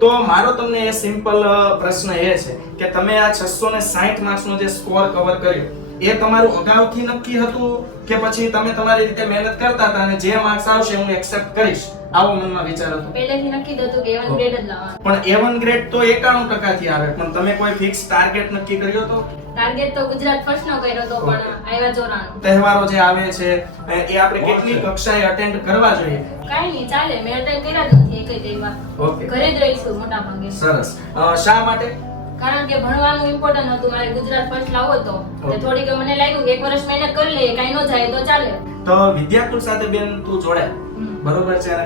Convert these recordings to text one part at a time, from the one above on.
તો મારો તમને એ સિમ્પલ પ્રશ્ન એ છે કે તમે આ 660 માર્ક્સનો જે સ્કોર કવર કર્યો એ તમારું અગાઉથી નક્કી હતું કે પછી તમે તમારી રીતે મહેનત કરતા હતા અને જે માર્ક્સ આવશે હું એક્સેપ્ટ કરીશ આવો મનમાં વિચાર હતો? પહેલેથી નક્કી હતું કે A1 ગ્રેડ જ લાવવાનો. પણ A1 ગ્રેડ તો 91% થી આવે, પણ તમે કોઈ ફિક્સ ટાર્ગેટ નક્કી કર્યો તો? ટાર્ગેટ તો ગુજરાત ફર્સ્ટ નો કર્યો તો પણ આવ્યા 94. તહેવારો જે આવે છે એ આપણે કેટલી કક્ષાએ અટેન્ડ કરવા જોઈએ? કાઈ નહીં, ચાલે. મેં અટેન્ડ કર્યા જ નથી એકેય તહેવાર. ઓકે, ઘરે જ રહીશું મોટા ભાગે. સરસ. શા માટે? કારણ કે ભણવાનું ઇમ્પોર્ટન્ટ હતું. મારે ગુજરાત ફર્સ્ટ લાવવો હતો. તે થોડીક મને લાગ્યું કે એક વર્ષ મહેનત કરી લઈએ, કાઈ ન જાય તો ચાલે. તો વિદ્યાકુલ સાથે બેન તું જોડાય, બરોબર છે, અને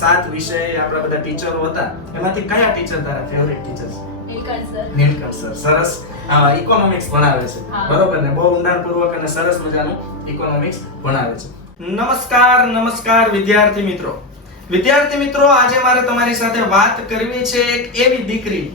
7 વિષય આપણા બધા ટીચરો હતા, એમાંથી કયા ટીચર તારા ફેવરિટ ટીચર્સ? નીલકંઠ સર. સરસ. ઇકોનોમિક્સ ભણાવે છે, બરોબર ને? બહુ ઊંડાણપૂર્વક અને સરસ મજાનું ઇકોનોમિક્સ ભણાવે છે. નમસ્કાર વિદ્યાર્થી મિત્રો. વિદ્યાર્થી મિત્રો, આજે મારે તમારી સાથે વાત કરવી છે એક એવી દીકરી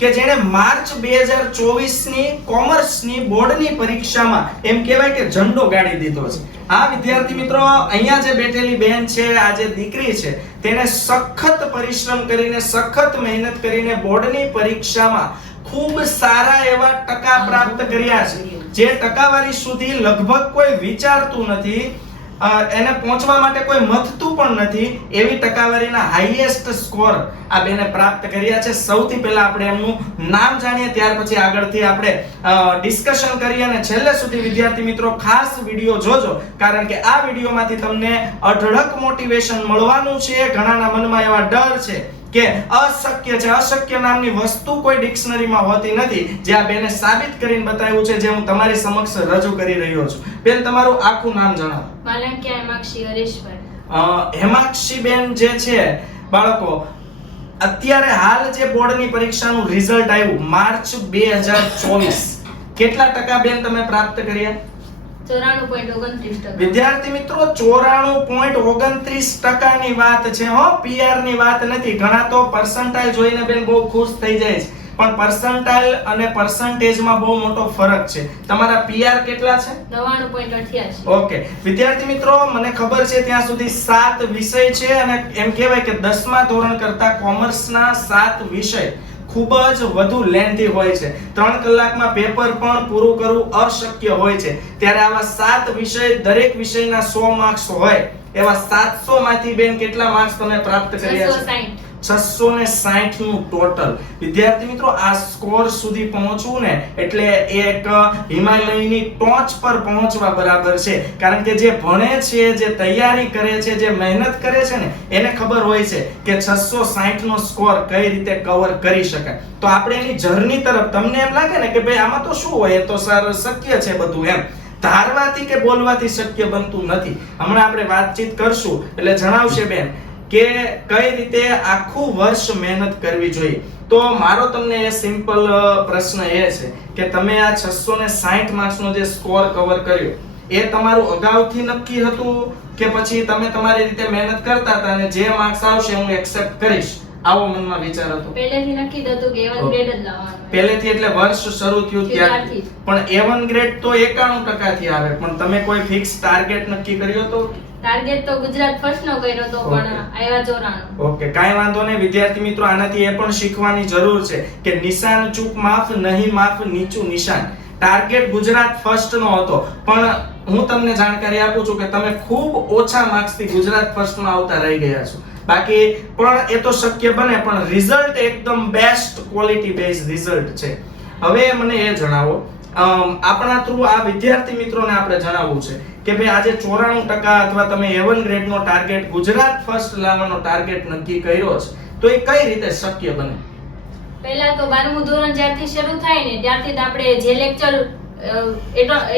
કે જેણે માર્ચ 2024 ની કોમર્સની બોર્ડની પરીક્ષામાં એમ કહેવાય કે ઝંડો ગાડી દીધો છે. આ વિદ્યાર્થી મિત્રો, અહીંયા જે બેઠેલી બેન છે, આ જે દીકરી છે, તેને સખત પરિશ્રમ કરીને, સખત મહેનત કરીને બોર્ડની પરીક્ષામાં ખૂબ સારા એવા ટકા પ્રાપ્ત કર્યા છે. જે ટકાવારી સુધી લગભગ કોઈ વિચારતું નથી, એને પહોંચવા માટે કોઈ મથતું પણ નથી, એવી ટકાવારીના હાઈએસ્ટ સ્કોર આ બેને પ્રાપ્ત કર્યા છે. સૌથી પહેલા આપણે એમનું નામ જાણીએ, ત્યાર પછી આગળથી આપણે ડિસ્કશન કરીએ, અને છેલ્લે સુધી વિદ્યાર્થી મિત્રો ખાસ વિડિયો જોજો, કારણ કે આ વિડિયોમાંથી તમને અઢળક મોટિવેશન મળવાનું છે. ઘણાના મનમાં એવા ડર છે કે અશક્ય નામની વસ્તુ કોઈ ડિક્શનરીમાં હોતી નથી, જે આ બેને સાબિત કરીને બતાવ્યું છે, જે હું તમારી સમક્ષ રજૂ કરી રહ્યો છું. બેન, તમારું આખું નામ જણાવો. માલણકિયા હેમાક્ષી હરેશભાઈ. હેમાક્ષી બેન જે છે, બાળકો, અત્યારે હાલ જે બોર્ડની પરીક્ષાનું રિઝલ્ટ આવ્યું માર્ચ 2024, કેટલા ટકા બેન તમે પ્રાપ્ત કર્યા? 94.29%. વિદ્યાર્થી મિત્રો, 94.29% ની વાત છે હો, પીઆર ની વાત નથી. ઘણા તો પર્સન્ટાઇલ જોઈને બેન બહુ ખુશ થઈ જાય છે, પણ પર્સન્ટાઇલ અને પર્સન્ટેજમાં બહુ મોટો ફરક છે. તમારા પીઆર કેટલા છે? 99.88. ઓકે વિદ્યાર્થી મિત્રો, મને ખબર છે ત્યાં સુધી 7 વિષય છે, અને એમ કહેવાય કે 10મા ધોરણ કરતા કોમર્સના 7 વિષય ખૂબ જ વધુ લેન્થી હોય છે. 3 કલાકમાં પેપર પણ પૂરું કરવું અશક્ય હોય છે. ત્યારે આવા 7 વિષય, દરેક વિષયના 100 માર્ક્સ હોય, એવા 700 માંથી બેન કેટલા માર્ક્સ તમે પ્રાપ્ત કર્યા છે? 660 નું ટોટલ. વિદ્યાર્થી મિત્રો, આ સ્કોર સુધી પહોંચવું ને એટલે એક હિમાલયની ટોચ પર પહોંચવા બરાબર છે. કારણ કે જે ભણે છે, જે તૈયારી કરે છે, જે મહેનત કરે છે ને, એને ખબર હોય છે કે 660 નો સ્કોર કઈ રીતે કવર કરી શકાય. તો આપણે એની જર્ની તરફ, તમને એમ લાગે ને કે ભાઈ આમાં તો શું હોય, એ તો સર શક્ય છે બધું, એમ ધારવાથી કે બોલવાથી શક્ય બનતું નથી. હમણાં આપણે વાતચીત કરશું એટલે જણાવશે બેન કે કઈ રીતે આખું વર્ષ મહેનત કરવી જોઈએ. તો મારો તમને એ સિમ્પલ પ્રશ્ન એ છે કે તમે આ 660 માર્ક્સનો જે સ્કોર કવર કર્યો એ તમારું અગાઉથી નક્કી હતું કે પછી તમે તમારી રીતે મહેનત કરતા હતા અને જે માર્ક્સ આવશે હું એક્સેપ્ટ કરીશ આવો મનમાં વિચાર હતો? પહેલેથી નક્કી હતું કે A1 ગ્રેડ જ લાવવાનો. પહેલેથી એટલે વર્ષ શરૂ થયું ત્યારથી. પણ A1 ગ્રેડ તો 91% થી આવે, પણ તમે કોઈ ફિક્સ ટાર્ગેટ નક્કી કર્યો તો? ટાર્ગેટ તો ગુજરાત ફર્સ્ટ નો કર્યો તો પણ આવ્યા 94. ઓકે, કાઈ વાંધો નહીં. વિદ્યાર્થી મિત્રો, આનાથી એ પણ શીખવાની જરૂર છે કે નિશાન ચૂક માફ, નહીં માફ નીચું નિશાન. ટાર્ગેટ ગુજરાત ફર્સ્ટ નો હતો, પણ હું તમને જાણકારી આપું છું કે તમે ખૂબ ઓછા માર્ક્સ થી ગુજરાત ફર્સ્ટ માં આવતા રહી ગયા છો. બાકી પણ એ તો શક્ય બને, પણ રિઝલ્ટ એકદમ બેસ્ટ ક્વોલિટી બેઝ રિઝલ્ટ છે. હવે મને એ જણાવો, આપણા થ્રુ આ વિદ્યાર્થી મિત્રોને આપણે જણાવવું છે કે ભાઈ આજે 94% અથવા તમે A1 ગ્રેડ નો ટાર્ગેટ, ગુજરાત ફર્સ્ટ લાવવાનો ટાર્ગેટ નક્કી કર્યો છે, તો એ કઈ રીતે શક્ય બને? પહેલા તો 12મું ધોરણ જ્યારથી શરૂ થાય ને ત્યારથી જ આપણે જે લેક્ચર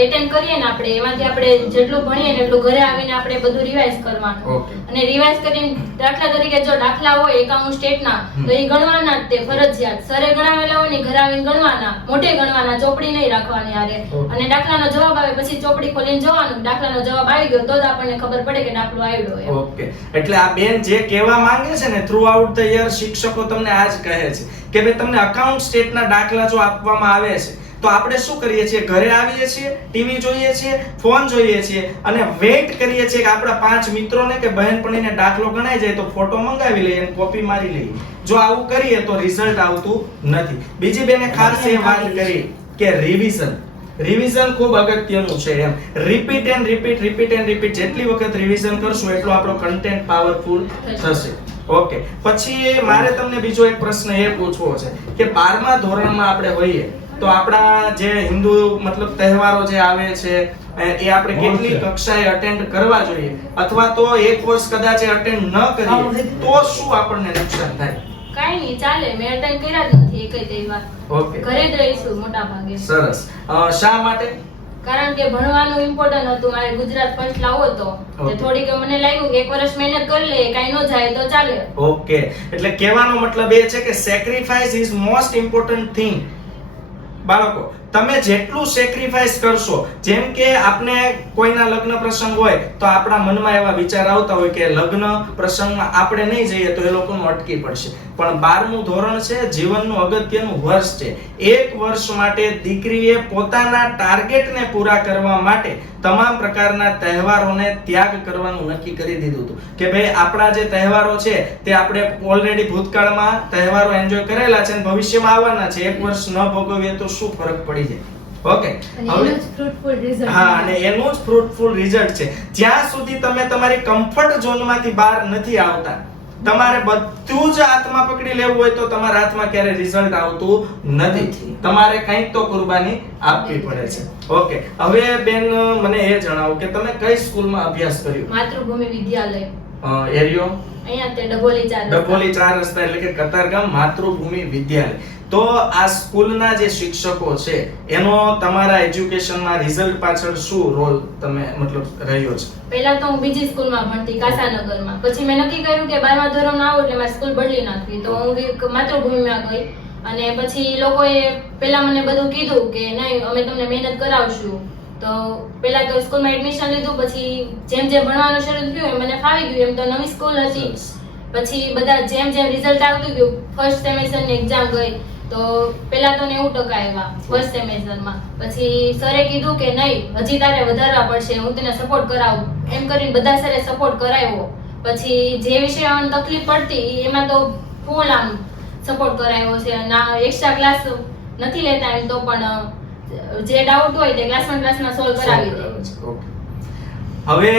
એટેન્ડ કરીએ ને, આપણે એમાંથી આપણે જેટલું ભણીએ ને એટલું ઘરે આવીને આપણે બધું રિવાઇઝ કરવાનું. અને રિવાઇઝ કરીને દાખલા તરીકે જો દાખલા હોય એકાઉન્ટ સ્ટેટના તો એ ગણવાના જ, તે ફરજિયાત. સરે ગણાવેલા હોય ને ઘરે આવીને ગણવાના, મોઢે ગણવાના, ચોપડી નહીં રાખવાની આરે. અને દાખલાનો જવાબ આવે પછી ચોપડી ખોલીને જોવાનું, દાખલાનો જવાબ આવી ગયો તો જ આપણને ખબર પડે કે દાખલો આવ્યો એમ. ઓકે, એટલે આ બેન જે કહેવા માંગે છે ને, થ્રુ આઉટ ધ યર શિક્ષકો તમને આ જ કહે છે કે ભાઈ તમને અકાઉન્ટ સ્ટેટના દાખલા જો આપવામાં આવે છે તો આપણે શું કરીએ છીએ, ઘરે આવીએ છીએ, ટીવી જોઈએ છીએ, ફોન જોઈએ છીએ અને વેઇટ કરીએ છીએ કે આપણા 5 મિત્રોને કે બહેનપણીને દાખલો ગણાઈ જાય તો ફોટો મંગાવી લઈએ અને કોપી મારી લઈએ. જો આવું કરીએ તો રિઝલ્ટ આવતું નથી. બીજી બેને ખાસ એ વાત કરી કે રિવિઝન ખૂબ અગત્યનું છે એમ. રિપીટ એન્ડ રિપીટ જેટલી વખત રિવિઝન કરશું એટલો આપણો કન્ટેન્ટ પાવરફુલ થશે. ઓકે, પછી મારે તમને બીજો એક પ્રશ્ન એ પૂછવો છે કે 12મા ધોરણમાં આપણે હોઈએ તો આપણા જે હિન્દુ મતલબ તહેવારો જે આવે છે એ આપણે કેટલી કક્ષાએ અટેન્ડ કરવા જોઈએ, અથવા તો એક વર્ષ કદાચ અટેન્ડ ન કરીએ તો શું આપણને નુકસાન થાય? કાઈ નહીં, ચાલે. મેં અટેન્ડ કર્યા જ નથી એકેય તહેવાર. ઓકે, ઘરે જ રહીશું મોટા ભાગે. સરસ. શા માટે? કારણ કે ભણવાનું ઇમ્પોર્ટન્ટ હતું. મારે ગુજરાત ફર્સ્ટ લાવવો હતો. તે થોડીક મને લાગ્યું કે એક વર્ષ મહેનત કરી લે, કાઈ ન જાય તો ચાલે. ઓકે, એટલે કહેવાનો મતલબ એ છે કે sacrifice is most important thing. બાળકો, તમે જેટલું સેક્રિફાઈસ કરશો, જેમ કે આપણે કોઈના લગ્ન પ્રસંગ હોય તો આપણા મનમાં એવા વિચાર આવતા હોય કે લગ્ન પ્રસંગમાં આપણે નહીં જઈએ તો એ લોકોનું અટકી પડશે. પણ 12મું ધોરણ છે, જીવનનું અગત્યનું વર્ષ છે. એક વર્ષ માટે દીકરીએ પોતાના ટાર્ગેટને પૂરા કરવા માટે તમામ પ્રકારના તહેવારોને ત્યાગ કરવાનું નક્કી કરી દીધું હતું કે ભાઈ આપણા જે તહેવારો છે તે આપણે ઓલરેડી ભૂતકાળમાં તહેવારો એન્જોય કરેલા છે અને ભવિષ્યમાં આવવાના છે. એક વર્ષ ન ભોગવીએ તો શું ફરક પડી જાય? ઓકે, અને એનું જ ફ્રૂટફુલ રિઝલ્ટ છે. જ્યાં સુધી તમે તમારી કમ્ફર્ટ ઝોનમાંથી બહાર નથી આવતા, તમારે બધું જ હાથમાં પકડી લેવું હોય તો તમારા હાથમાં ક્યારે રિઝલ્ટ આવતું નથી. તમારે કંઈક તો કુરબાની આપવી પડે છે. ઓકે, હવે બેન મને એ જણાવો કે તમે કઈ સ્કૂલમાં અભ્યાસ કર્યો? માતૃભૂમિ વિદ્યાલય. એરિયો અહીંયા તે ડબોલી 4 રસ્તા એટલે કે કતારગામ માતૃભૂમિ વિદ્યાલય. તો આ સ્કૂલના જે શિક્ષકો છે એનો તમારા એજ્યુકેશનમાં રિઝલ્ટ પાછળ શું રોલ તમે મતલબ રહ્યો છે? પહેલા તો હું બીજી સ્કૂલમાં ભણતી કાસાનગરમાં. પછી મેં નક્કી કર્યું કે 12મા ધોરણમાં આવું એટલે મારે સ્કૂલ બદલી નાખવી. તો હું માતૃભૂમિમાં ગઈ અને પછી લોકોએ પહેલા મને બધું કીધું કે નહીં, અમે તમને મહેનત કરાવશું. તો પહેલા તો સ્કૂલમાં એડમિશન લીધું. પછી જેમ જેમ ભણવાનું શરૂ થયું એમ મને ફાવી ગયું. એમ તો નવી સ્કૂલ હતી. પછી બધા જેમ રિઝલ્ટ આવતું ગયું, ફર્સ્ટ સેમેસ્ટરની એક્ઝામ ગઈ તો પહેલા તો 90% આવ્યા ફર્સ્ટ સેમેસ્ટરમાં. પછી સરે કીધું કે નહીં, હજી તારે વધારવા પડશે, હું તને સપોર્ટ કરાવું. એમ કરીને બધા સરે સપોર્ટ કરાવ્યો. પછી જે વિષયમાં તકલીફ પડતી એમાં તો ફૂલ આમ સપોર્ટ કરાવ્યો છે. ના એક્સ્ટ્રા ક્લાસ નથી લેતા એમ તો પણ જે ડાઉટ હોય તે ક્લાસમાં સોલ્વ કરાવી દે. હવે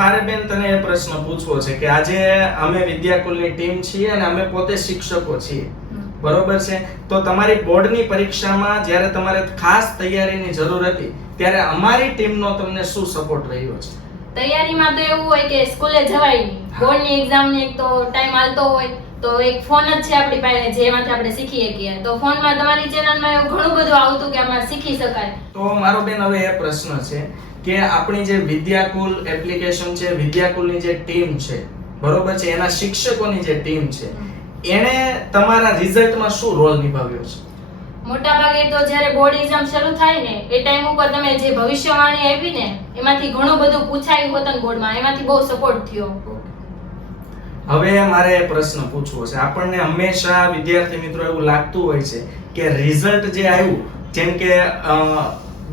મારે બેન તને એ પ્રશ્ન પૂછવો છે કે આજે અમે વિદ્યાકુલની ટીમ છીએ અને અમે પોતે શિક્ષકો છીએ, બરોબર છે? તો તમારી બોર્ડની પરીક્ષામાં જ્યારે તમારે ખાસ તૈયારીની જરૂર હતી ત્યારે અમારી ટીમનો તમને શું સપોર્ટ રહ્યો છે? તૈયારીમાં તો એવું હોય કે સ્કૂલે જવાય નહીં. બોર્ડની એક્ઝામની એક તો ટાઈમ હાલતો હોય તો એક ફોન જ છે આપણી પાસે જેમાંથી આપણે શીખી શકીએ. તો ફોનમાં તમારી ચેનલમાં એવું ઘણું બધું આવતું કે આમાં શીખી શકાય. તો મારો બેન હવે એ પ્રશ્ન છે કે આપણી જે વિદ્યાકુલ એપ્લિકેશન છે, વિદ્યાકુલની જે ટીમ છે, બરોબર છે, એના શિક્ષકોની જે ટીમ છે, એને તમારા રિઝલ્ટમાં શું રોલ નિભાવ્યો છે? મોટા ભાગે તો જ્યારે બોર્ડ એક્ઝામ શરૂ થાય ને એ ટાઈમ ઉપર તમે જે ભવિષ્યવાણી આપી ને એમાંથી ઘણું બધું પૂછાયું હતું બોર્ડમાં, એમાંથી બહુ સપોર્ટ થયો. હવે મારે પ્રશ્ન પૂછવો છે. આપણને હંમેશા વિદ્યાર્થી મિત્રો એવું લાગતું હોય છે કે રિઝલ્ટ જે આવ્યું, જેમ કે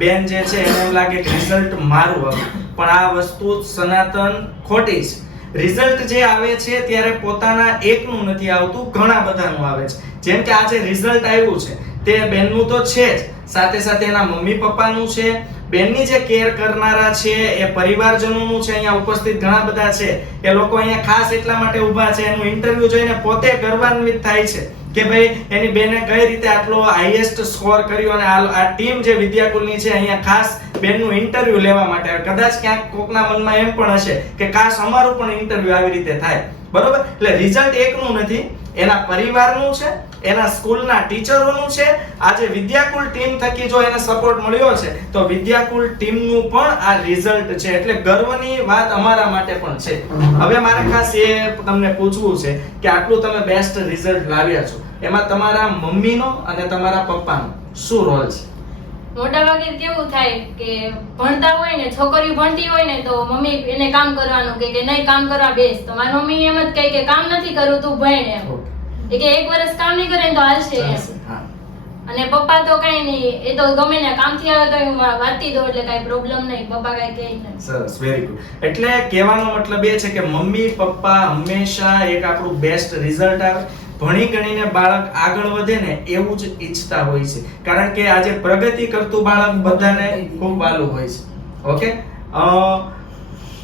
બેન જે છે એને એવું લાગે કે રિઝલ્ટ મારું આવ્યું, પણ આ વસ્તુ સનાતન ખોટી છે. રિઝલ્ટ જે આવે છે ત્યારે પોતાના એકનું નથી આવતું, ઘણા બધાનું આવે છે. જેમ કે આજે રિઝલ્ટ આવ્યું છે તે બેનનું તો છે જ, સાથે સાથે એના મમ્મી પપ્પાનું છે, બેનની જે કેર કરનારા છે એ પરિવારજનોનું છે. અહીંયા ઉપસ્થિત ઘણા બધા છે, એ લોકો અહીંયા ખાસ એટલા માટે ઊભા છે. એનું ઇન્ટરવ્યુ જોઈને પોતે ગર્વાન્વિત થાય છે કે ભાઈ એની બેને કઈ રીતે આટલો હાઈએસ્ટ સ્કોર કર્યો અને આ ટીમ જે વિદ્યાકુલની છે અહીંયા ખાસ બેનનું ઇન્ટરવ્યુ લેવા માટે. કદાચ ક્યાંક કોકના મનમાં એમ પણ હશે કે કાશ અમારું પણ ઇન્ટરવ્યુ આવી રીતે થાય, બરોબર? એટલે રિઝલ્ટ એકનું નથી, એના પરિવારનું છે, એના સ્કૂલના ટીચરોનું છે. આજે વિદ્યાકુલ ટીમ થકી જો એને સપોર્ટ મળ્યો છે તો વિદ્યાકુલ ટીમનું પણ આ રિઝલ્ટ છે, એટલે ગર્વની વાત અમારા માટે પણ છે. હવે મારે ખાસ એ તમને પૂછવું છે કે આટલું તમે બેસ્ટ રિઝલ્ટ લાવ્યા છો, એમાં તમારા મમ્મીનો અને તમારા પપ્પાનો શું રોલ છે? મોટા ભાગે કેવું થાય કે ભણતા હોય ને, છોકરી ભણતી હોય ને તો મમ્મી એને કામ કરવાનું કે નહીં કામ કરવા બેસ. તો મારી મમ્મી એમ જ કહે કે કામ નથી કરવું તું ભણ એમ. કે એક વર્ષ કામ નહીં કરે તો હાલશે. અને પપ્પા તો કઈ નહીં, એ તો ગમે ને કામથી આવે તો હું વાંચી દઉં એટલે કઈ પ્રોબ્લેમ નહીં, પપ્પા કઈ કહે નહીં. સરસ, વેરી ગુડ. એટલે કહેવાનો મતલબ એ છે કે મમ્મી પપ્પા હંમેશા એક આપણું બેસ્ટ રિઝલ્ટ આવે, ભણી ગણીને બાળક આગળ વધે ને એવું જ ઈચ્છતા હોય છે, કારણ કે આજે પ્રગતિ કરતું બાળક બધાને ખૂબ વાલું હોય છે. ઓકે,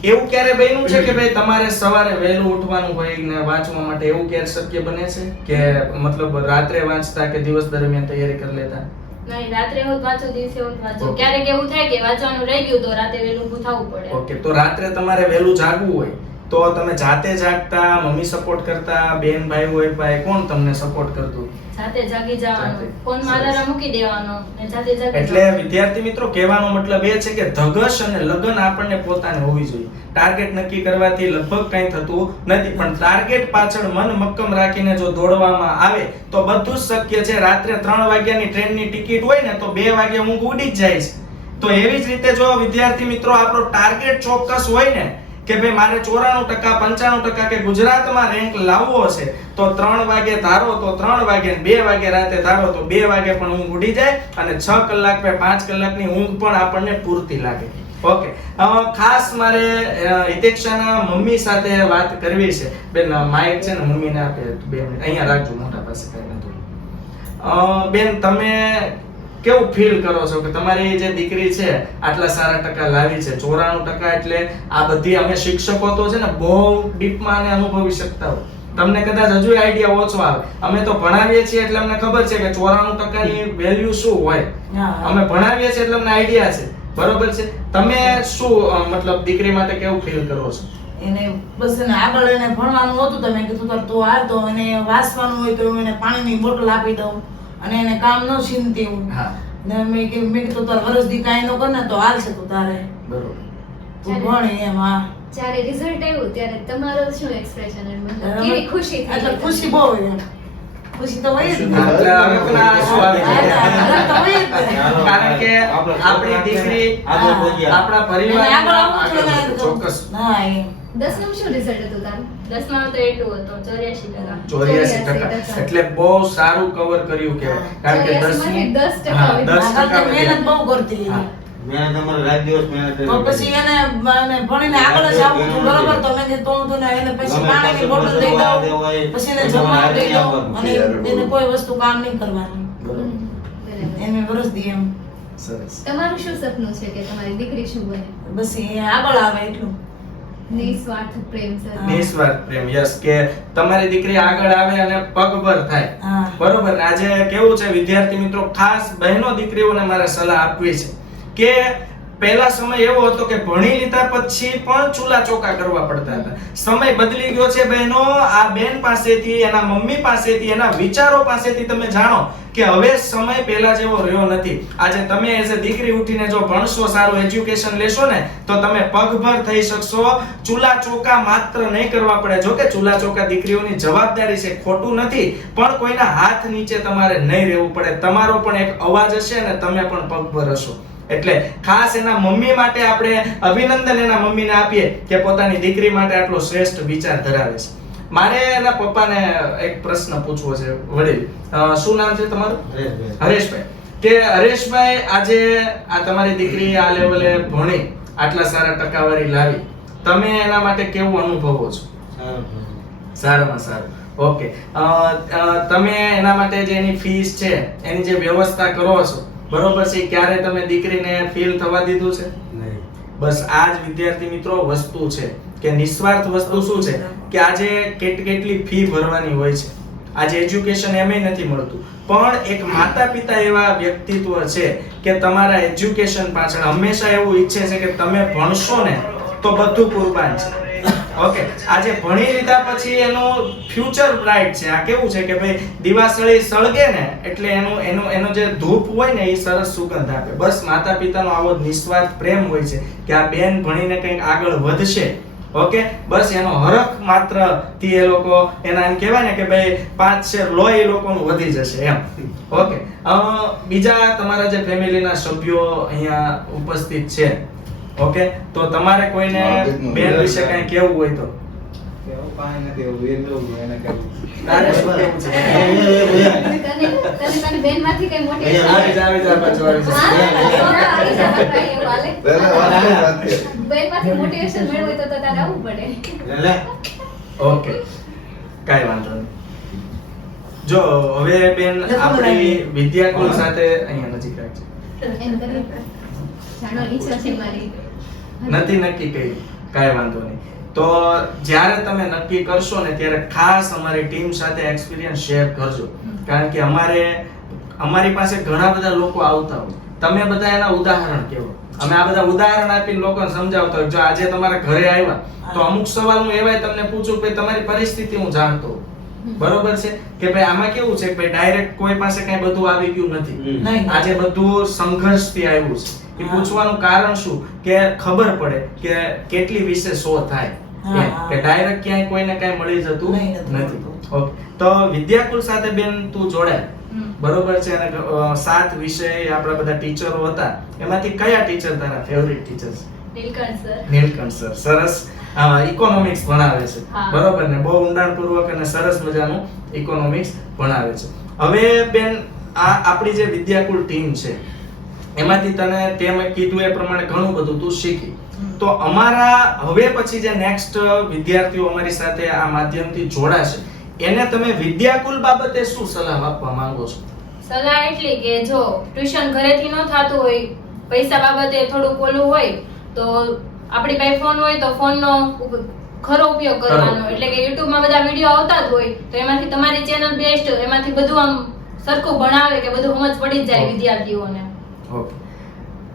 એવું ક્યારે બન્યું છે કે ભાઈ તમારે સવારે વહેલું ઉઠવાનું હોય ને વાંચવા માટે, એવું ક્યારે શક્ય બને છે કે મતલબ રાત્રે વાંચતા કે દિવસ દરમિયાન તૈયારી કરી લેતા? નહીં, રાત્રે હું વાંચું, દિવસે હું વાંચું. ક્યારેક એવું થાય કે વાંચવાનું રહી ગયું તો રાતે વહેલું ઊભું થવું પડે. ઓકે, તો રાત્રે તમારે વહેલું જાગવું હોય તો તમે જાતે જાગતા, મમ્મી સપોર્ટ કરતા, બેન ભાઈ હોય ભાઈ, કોણ તમને સપોર્ટ કરતું? જાતે જાગી જવાનું, ફોનમાં અલાર્મ મૂકી દેવાનો ને જાતે જાગી એટલે વિદ્યાર્થી મિત્રો, કહેવાનો મતલબ એ છે કે ધગશ અને લગન આપણને પોતાને હોવી જોઈએ. ટાર્ગેટ નક્કી કરવાથી લગભગ કંઈ થતું નથી, પણ ટાર્ગેટ પાછળ મન મક્કમ રાખીને જો દોડવામાં આવે તો બધું જ શક્ય છે. રાત્રે 3 વાગ્યાની ટ્રેનની ટિકિટ હોય ને તો 2 વાગે ઊંઘ ઉડી જ જાય છે. તો એવી જ રીતે જો વિદ્યાર્થી મિત્રો આપણો ટાર્ગેટ ચોક્કસ હોય ને કે ભાઈ મારે 94% 95% કે ગુજરાતમાં રેન્ક લાવવો છે, તો 3 વાગે ધારો તો 3 વાગે, 2 વાગે રાતે ધારો તો 2 વાગે પણ ઊંઘ ઉડી જાય અને 6 કલાક કે 5 કલાકની ઊંઘ પણ આપણને પૂરતી લાગે. ઓકે, ખાસ મારે હિતેક્ષાના મમ્મી સાથે વાત કરવી છે. બેન માઇક છે ને મમ્મીને આપે 2 મિનિટ અહીંયા રાખજો, મોટા પાસે કઈ નથી. બેન તમે કેવું ફીલ કરો છો કે તમારી જે દીકરી છે આટલા સારા ટકા લાવી છે? 94% એટલે આ બધી અમે શિક્ષકો તો છે ને બહુ ડીપમાં અને અનુભવી શકતા હોય, તમને કદાચ હજુ આઈડિયા ઓછો આવે. અમે તો ભણાવીએ છીએ એટલે અમને ખબર છે કે 94% ની વેલ્યુ શું હોય. અમે ભણાવીએ છીએ એટલે અમને આઈડિયા છે, બરોબર છે. તમે શું મતલબ દીકરી માટે કેવું ફીલ કરો છો? એને બસ એને આગળ એને ભણવાનું હતું તો મેં કીધું તો હાલ, તો એને વાંચવાનું હોય તો એને પાણીની બોટલ આપી દઉં અને એને કામ ન છીનતી હું. ને મેં કીધું તાર વરસદી કાંઈ ન કર ને તો હાલશે તું તારે, બરોબર, તું ભણે એમ. હા, જ્યારે રિઝલ્ટ આવ્યું ત્યારે તમારો શું એક્સપ્રેશન, કેવી ખુશી થઈ? એટલે ખુશી બહુ હોય એમ. ખુશી તો હોય જ ને. એટલે હવે પણ આંસુ આવી ગયા. કારણ કે આપણી દીકરી આપણા પરિવારમાં ચોક્કસ. હા, એમ. 10નું શું રિઝલ્ટ હતું તારું? 10માં તો એટલું હતું 84%. 84%. એટલે બહુ સારું કવર કર્યું કહેવાય, કારણ કે 84 માંથી 10% આગળ મહેનત બહુ કરતી. મહેનત અમારે રાત દિવસ મહેનત તો પછી એને ભણીને આગળ જ આવવું હતું, બરોબર. તો મેં કીધું તો એને પછી પાણીની બોટલ દઈ દઉં, પછી એને જમવાનું દઈ દઉં અને એને કોઈ વસ્તુ કામ નહીં કરવાનું. એને વરસ દી એમ. સરસ. તમારું શું સપનું છે કે તમારી દીકરી શું બને? બસ એ આગળ આવે એટલું. નિસ્વાર્થ પ્રેમ સર. નિસ્વાર્થ પ્રેમ, યસ, કે તમારી દીકરી આગળ આવે અને પગભર થાય. હા. બરોબર ને? આજે કેવું છે વિદ્યાર્થી મિત્રો, ખાસ બહેનો દીકરીઓને મારે સલાહ આપવી છે કે પહેલા સમય એવો હતો કે ભણી લીધા પછી પણ ચૂલા ચોકા કરવા પડતા હતા. સમય બદલી ગયો છે બહેનો. આ બેન પાસેથી, એના મમ્મી પાસેથી, એના વિચારો પાસેથી તમે જાણો કે હવે સમય પહેલા જેવો રહ્યો નથી. આજે તમે એઝ અ દીકરી ઉઠીને જો ભણશો, સારું એજ્યુકેશન લેશો ને તો તમે પગભર થઈ શકશો. ચૂલા ચોકા માત્ર નહીં કરવા પડે. જો કે ચૂલા ચોકા દીકરીઓની જવાબદારી છે, ખોટું નથી, પણ કોઈના હાથ નીચે તમારે નહીં રહેવું પડે. તમારો પણ એક અવાજ હશે અને તમે પણ પગભર હશો. એટલે ખાસ એના મમ્મી માટે આપણે અભિનંદન એના મમ્મીને આપીએ કે પોતાની દીકરી માટે આટલો શ્રેષ્ઠ વિચાર ધરાવે છે. મારે એના પપ્પાને એક પ્રશ્ન પૂછવો છે. વડીલ, શું નામ છે તમારું? હરેશભાઈ. કે હરેશભાઈ, આજે આ તમારી દીકરી આ લેવલે ભણી આટલા સારા ટકાવારી લાવી, તમે એના માટે કેવું અનુભવો છો? સારામાં સારું. ઓકે, તમે એના માટે જે એની ફીસ છે, એની જે વ્યવસ્થા કરો છો, બરોબર છે, ક્યારે તમે દીકરીને ફીલ થવા દીધું છે? નહીં. બસ આ જ વિદ્યાર્થી મિત્રો વસ્તુ છે કે નિસ્વાર્થ વસ્તુ શું છે કે આજે કેટલી ફી ભરવાની હોય છે. આજે એજ્યુકેશન એમય નથી મળતું, પણ એક માતા પિતા એવા વ્યક્તિત્વ છે કે તમારા એજ્યુકેશન પાછળ હંમેશા એવું ઈચ્છે છે કે તમે ભણશો ને તો બધું કુરબાન છે. ઓકે, આજે ભણી લીધા પછી એનું ફ્યુચર બ્રાઇટ છે. આ કેવું છે કે ભાઈ દિવાસળી સળગે ને એટલે એનો જે ધૂપ હોય ને એ સરસ સુગંધ આપે. બસ માતા પિતાનો આવો નિસ્વાર્થ પ્રેમ હોય છે કે આ બેન ભણીને કંઈક આગળ વધશે. ઓકે, બસ એનો હરખ માત્ર થી એ લોકો એના એમ કહેવાય ને કે ભાઈ 5 શેર લોહી એ લોકોનું વધી જશે એમ. ઓકે, બીજા તમારા જે ફેમિલીના સભ્યો અહીંયા ઉપસ્થિત છે, ઓકે, તો તમારે કોઈને બેન વિશે કંઈ કેવું હોય તો? પાણી નથી, એવું એને કેવું. તારે શું કેવું છે? તને બેનમાંથી કઈ મોટિવેશન આવી જા પાછો આવી જા. બેનમાંથી મોટિવેશન મેળવવું હોય તો તારે આવવું પડે. લે ઓકે, કાંઈ વાંધો નહીં. જો હવે બેન આપણી વિદ્યાકુલ સાથે અહીંયા નજીક રાખજો. એમ કરી જાણવાની ઈચ્છા છે મારી. નથી નક્કી કર્યું, કાંઈ વાંધો નહીં. તો જ્યારે તમે નક્કી કરશો ને ત્યારે ખાસ અમારી ટીમ સાથે એક્સપિરિયન્સ શેર કરજો, કારણ કે અમારી પાસે ઘણા બધા લોકો આવતા હોય. તમે બધા એના ઉદાહરણ કેવો, અમે આ બધા ઉદાહરણ આપીને લોકોને સમજાવતા હોય. જો આજે તમારા ઘરે આવ્યા તો અમુક સવાલ હું એવાય તમને પૂછું કે તમારી પરિસ્થિતિ હું જાણતો હોઉં. બરોબર છે કે ભાઈ આમાં કેવું છે કે ભાઈ ડાયરેક્ટ કોઈ પાસે કઈ બધું આવી ગયું નથી. આજે બધું સંઘર્ષથી આવ્યું છે. એ પૂછવાનું કારણ શું કે ખબર પડે કે કેટલી વિશે શો થાય, કે ડાયરેક્ટ ક્યાંય કોઈને કઈ મળી જતું નથી. ઓકે, તો વિદ્યાકુલ સાથે બેન તું જોડાય, બરોબર છે, અને 7 વિષય આપણા બધા ટીચરો હતા, એમાંથી કયા ટીચર તારા ફેવરિટ ટીચર્સ? નીલકંઠ સર. સરસ. ઇકોનોમિક્સ ભણાવે છે, બરોબર ને? બહુ ઊંડાણપૂર્વક અને સરસ મજાનું ઇકોનોમિક્સ ભણાવે છે. હવે બેન આ આપણી જે વિદ્યાકુલ ટીમ છે એમાંથી તને તેમ કીધું એ પ્રમાણે ઘણું બધું તું શીખી. તો અમારા હવે પછી જે નેક્સ્ટ વિદ્યાર્થીઓ અમારી સાથે આ માધ્યમથી જોડાશે એને તમે વિદ્યાકુલ બાબતે શું સલાહ આપવા માંગો છો? સલાહ એટલી કે જો ટ્યુશન ઘરેથી ન થતું હોય, પૈસા બાબતે થોડું ઓલું હોય, તો આપણી પાસે ફોન હોય તો ફોનનો ખરો ઉપયોગ કરવાનો. એટલે કે YouTube માં બધા વિડિયો આવતા જ હોય તો એમાંથી તમારી ચેનલ બેસ્ટ, એમાંથી બધું આમ સરખું ભણાવે કે બધું સમજ પડી જ જાય વિદ્યાર્થીઓને.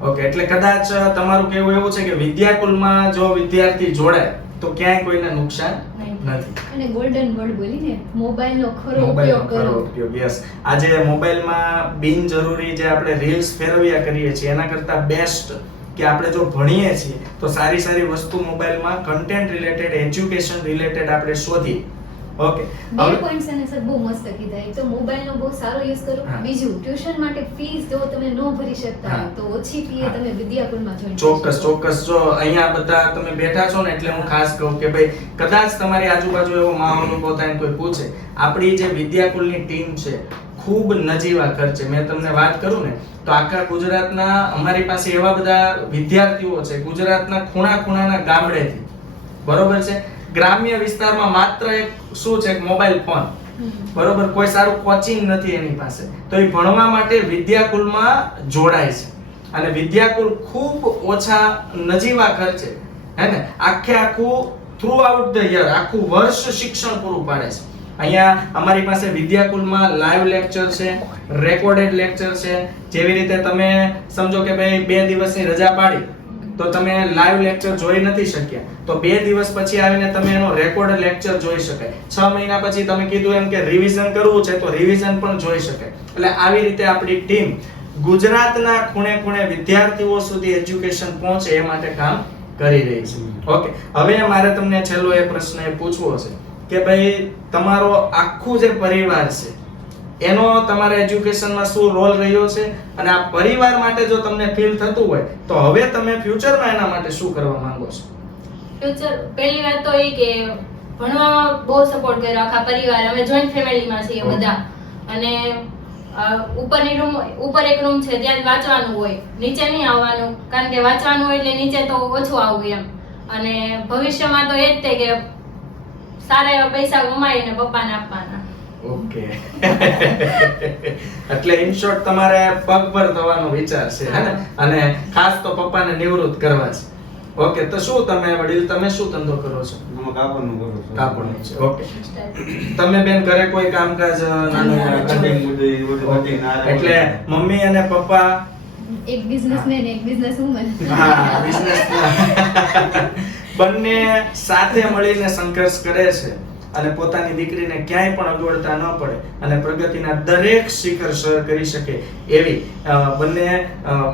ઓકે, એટલે કદાચ તમારું કહેવું એવું છે કે વિદ્યાકુલમાં જો વિદ્યાર્થી જોડાય તો ક્યાંય કોઈને નુકસાન નથી. અને ગોલ્ડન વર્ડ બોલીને મોબાઈલનો ખરો ઉપયોગ કરો. યસ, આજે મોબાઈલમાં બિનજરૂરી જે આપણે રીલ્સ ફેરવ્યા કરીએ છીએ એના કરતા બેસ્ટ કે આપણે જો ભણીએ છીએ તો સારી સારી વસ્તુ મોબાઈલમાં કન્ટેન્ટ રિલેટેડ, એજ્યુકેશન રિલેટેડ આપણે શોધીએ. ઓકે, બે પોઈન્ટ્સ અને સર બહુ મસ્ત કીધા. એક તો મોબાઈલનો બહુ સારો યુઝ કરો. બીજું ટ્યુશન માટે ફીસ જો તમે ન ભરી શકતા હોય તો ઓછી ફીએ તમે વિદ્યાકુલમાં જોઈન કરો. ચોક્કસ. જો અહીંયા બધા તમે બેઠા છો ને એટલે હું ખાસ કહું કે ભાઈ કદાચ તમારી આજુબાજુ એવો માહોલ ઉભો થાય ને કોઈ પૂછે, આપણી જે વિદ્યાકુલની ટીમ છે ખૂબ નજીવા ખર્ચે, મેં તમને વાત કરું ને તો આખા ગુજરાતના અમારી પાસે એવા બધા વિદ્યાર્થીઓ છે, ગુજરાતના ખૂણા ગામડેથી, બરોબર છે, ગ્રામ્ય વિસ્તારમાં માત્ર એક શું છે મોબાઈલ ફોન, બરોબર, કોઈ સારું કોચિંગ નથી એની પાસે, તો એ ભણવા માટે વિદ્યાકુલમાં જોડાય છે. અને વિદ્યાકુલ ખૂબ ઓછા નજીવા ખર્ચે હે ને આખું થ્રુ આઉટ ધ યર આખું વર્ષ શિક્ષણ પૂરું પાડે છે. અહીંયા અમારી પાસે વિદ્યાકુલમાં લાઈવ લેક્ચર છે, રેકોર્ડેડ લેક્ચર છે. જેવી રીતે તમે સમજો કે ભાઈ 2 દિવસની રજા પાડી તો તમે લાઈવ લેક્ચર જોઈ નથી શક્યા, તો 2 દિવસ પછી આવીને તમે એનો રેકોર્ડ લેક્ચર જોઈ શકાય. 6 મહિના પછી તમે કીધું એમ કે રિવિઝન કરવું છે તો રિવિઝન પણ જોઈ શકાય. એટલે આવી રીતે આપણી ટીમ ગુજરાતના ખૂણે વિદ્યાર્થીઓ સુધી એજ્યુકેશન પહોંચે એ માટે કામ કરી રહી છે. ઓકે, હવે મારે તમને છેલ્લો એ પ્રશ્ન એ પૂછવો છે કે ભાઈ તમારો આખું જે પરિવાર છે એનો તમારા એજ્યુકેશનમાં શું રોલ રહ્યો છે, અને આ પરિવાર માટે જો તમને ફીલ થતું હોય તો હવે તમે ફ્યુચરમાં એના માટે શું કરવા માંગો છો? ફ્યુચર પહેલી વાત તો એ કે ભણવામાં બહુ સપોર્ટ કર્યો આખા પરિવાર. અમે જોઈન્ટ ફેમિલીમાં છીએ બધા, અને ઉપર એક રૂમ છે ત્યાં વાંચવાનું હોય, નીચે નહીં આવવાનું, કારણ કે વાંચવાનું હોય એટલે નીચે તો ઓછું આવવું એમ. અને ભવિષ્યમાં તો એ જ તે કે સારા એવા પૈસા કમાઈને પપ્પાને આપવાના. ઓકે, એટલે ઇન શોર્ટ તમારે પગભર થવાનો વિચાર છે હે ને, અને ખાસ તો પપ્પાને નિવૃત્ત કરવા છે. ઓકે, તો શું તમે વડીલ તમે શું ધંધો કરો છો? હું કાપડનું કરું છું. કાપડનું છે. ઓકે, તમે બેન ઘરે કોઈ કામકાજ નાનું કટિંગ બધું એટલે મમ્મી અને પપ્પા એક બિઝનેસમેન એક બિઝનેસવુમન. હા, બિઝનેસ બંને સાથે મળીને સંઘર્ષ કરે છે અને પોતાની દીકરીને ક્યાંય પણ અગવડતા ન પડે અને પ્રગતિના દરેક શિખર સર કરી શકે એવી બંને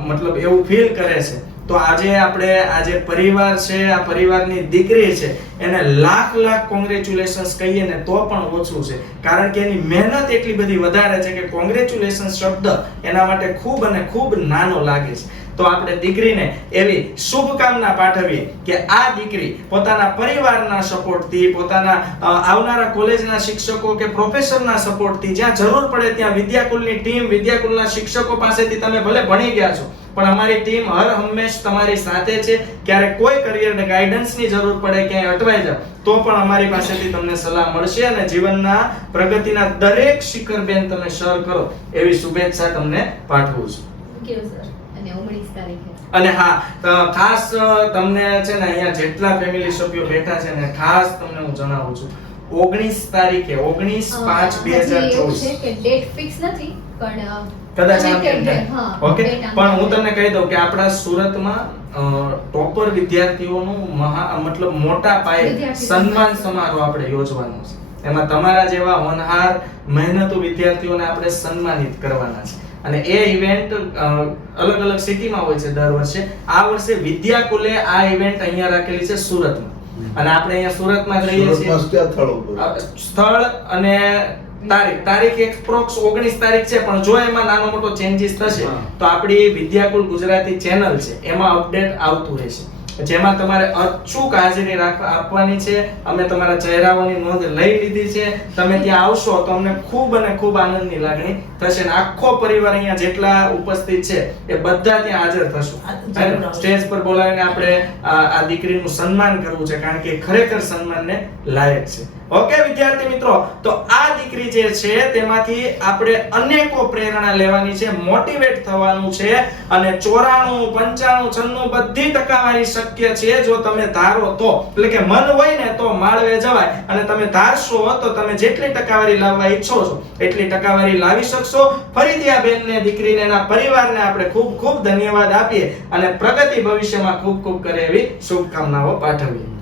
મતલબ એવું ફીલ કરે છે તો આજે આપણે આ જે પરિવાર છે, આ પરિવારની દીકરી છે, એને લાખ કોંગ્રેચ્યુલેશન્સ કહીએ ને તો પણ ઓછું છે, કારણ કે એની મહેનત એટલી બધી વધારે છે કે કોંગ્રેચ્યુલેશન્સ શબ્દ એના માટે ખૂબ અને ખૂબ નાનો લાગે છે. તો આપણે દીકરીને એવી શુભકામના પાઠવીએ કે આ દીકરી પોતાના પરિવારના સપોર્ટથી, પોતાના આવનારા કોલેજના શિક્ષકો કે પ્રોફેસરના સપોર્ટથી, જ્યાં જરૂર પડે ત્યાં વિદ્યાકુલની ટીમ, વિદ્યાકુલના શિક્ષકો પાસેથી તમે ભલે ભણી ગયા છો, પણ અમારી ટીમ હર હંમેશ તમારી સાથે છે. ક્યારેક કોઈ કરિયર ગાઈડન્સની જરૂર પડે, ક્યાંય અટવાઈ જાવ તો પણ અમારી પાસેથી તમને સલાહ મળશે અને જીવનના પ્રગતિના દરેક શિખર બેન તમે સર કરો એવી શુભેચ્છા તમને પાઠવું છું. Thank you sir. અને 19 તારીખે અને હા, ખાસ તમને છે ને અહીંયા જેટલા ફેમિલી સભ્યો બેઠા છે ને, ખાસ તમને હું જણાવું છું 19 તારીખે 19/5/2024 છે કે ડેટ ફિક્સ નથી, પણ કદાચ આમ કેમ થાય. ઓકે, પણ હું તમને કહી દઉં કે આપણા સુરતમાં ટોપર વિદ્યાર્થીઓનું મતલબ મોટા પાયે સન્માન સમારોહ આપણે યોજવાનો છે. એમાં તમારા જેવા હોનહાર મહેનતુ વિદ્યાર્થીઓને આપણે સન્માનિત કરવાના છે. અને એ ઇવેન્ટ અલગ અલગ સિટીમાં હોય છે દર વર્ષે. આ વર્ષે વિદ્યાકુલે આ ઇવેન્ટ અહીંયા રાખેલી છે સુરતમાં, અને આપણે અહીંયા સુરતમાં જ રહીએ છીએ. સ્થળ અને તારીખ એપ્રોક્સ 19 તારીખ છે, પણ જો એમાં નાનો મોટો ચેન્જીસ થશે તો આપણી વિદ્યાકુલ ગુજરાતી ચેનલ છે એમાં અપડેટ આવતું રહેશે, જેમાં તમારે અચૂક હાજરી આપવાની છે. અમે તમારા ચહેરાઓની નોંધ લઈ લીધી છે. તમે ત્યાં આવશો તો અમને ખૂબ અને ખૂબ આનંદની લાગણી થશે અને આખો પરિવાર અહીંયા જેટલા ઉપસ્થિત છે એ બધા ત્યાં હાજર થશું. સ્ટેજ પર બોલાવીને આપણે આ દીકરીનું સન્માન કરવું છે, કારણ કે ખરેખર સન્માનને લાયક છે. ઓકે વિદ્યાર્થી મિત્રો, તો આ દીકરી જે છે તેમાંથી આપણે અનેકો પ્રેરણા લેવાની છે, મોટિવેટ થવાનું છે, અને 94, 95, 96 બધી ટકાવારી શક્ય છે જો તમે ધારો તો. એટલે કે મન હોય ને તો માળવે જવાય, અને તમે ધારશો તો તમે જેટલી ટકાવારી લાવવા ઈચ્છો છો એટલી ટકાવારી લાવી શકશો. ફરીથી આ બેનને, દીકરીને, એના પરિવારને આપણે ખૂબ ખૂબ ધન્યવાદ આપીએ અને પ્રગતિ ભવિષ્યમાં ખૂબ ખૂબ કરે એવી શુભકામનાઓ પાઠવીએ.